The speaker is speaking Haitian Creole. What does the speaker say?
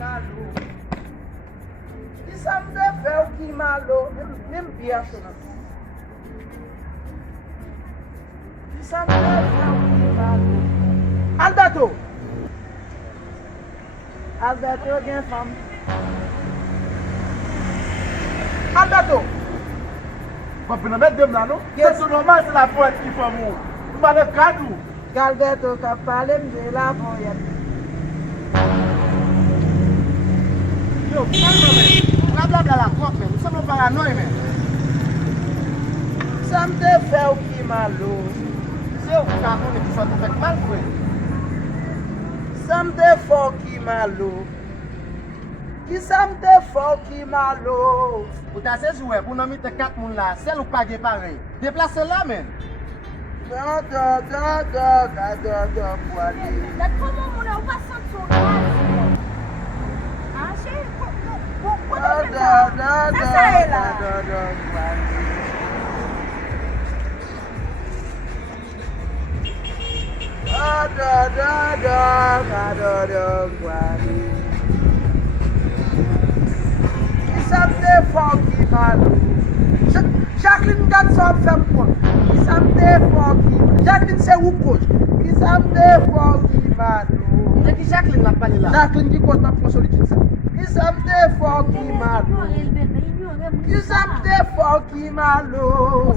malo. Ki sa mde fe ou ki malo. Nem biya sonan. Ki sa mde fe ou ki malo. Alberto. Alberto gen fam. Alberto. Papi nan met dem la nou? Yes. Se sou normal se la poète ki fè moun. Nou ba de kadou. Alberto ka pale mde la voyat. Yo, kalma men. Bla la kop men. Nou se nou paranoy men. Sa mde fe ou ki malo. Se yo ka moun e ki sa nou fèk mal fwe. Sa mde fe ou ki malo. Ki sa mde fe ou ki malo. Ou ta se jouè pou nan mi te 4 moun la. Sel ou page parey. Deplase la men. Do, poali. La comment mon on passe sans son gaz. Ah, chérie, ça est là. Ki sa mde fe ou ki malo. Jacqueline garde son femme pour. Qui ça me défend Jacqueline c'est où coach. Qui ça me défend qui malo. E ki Jacqueline la pale la. Jacqueline qui compte pas pour solitude ça. Qui ça me défend qui malo. Qui ça me défend qui malo.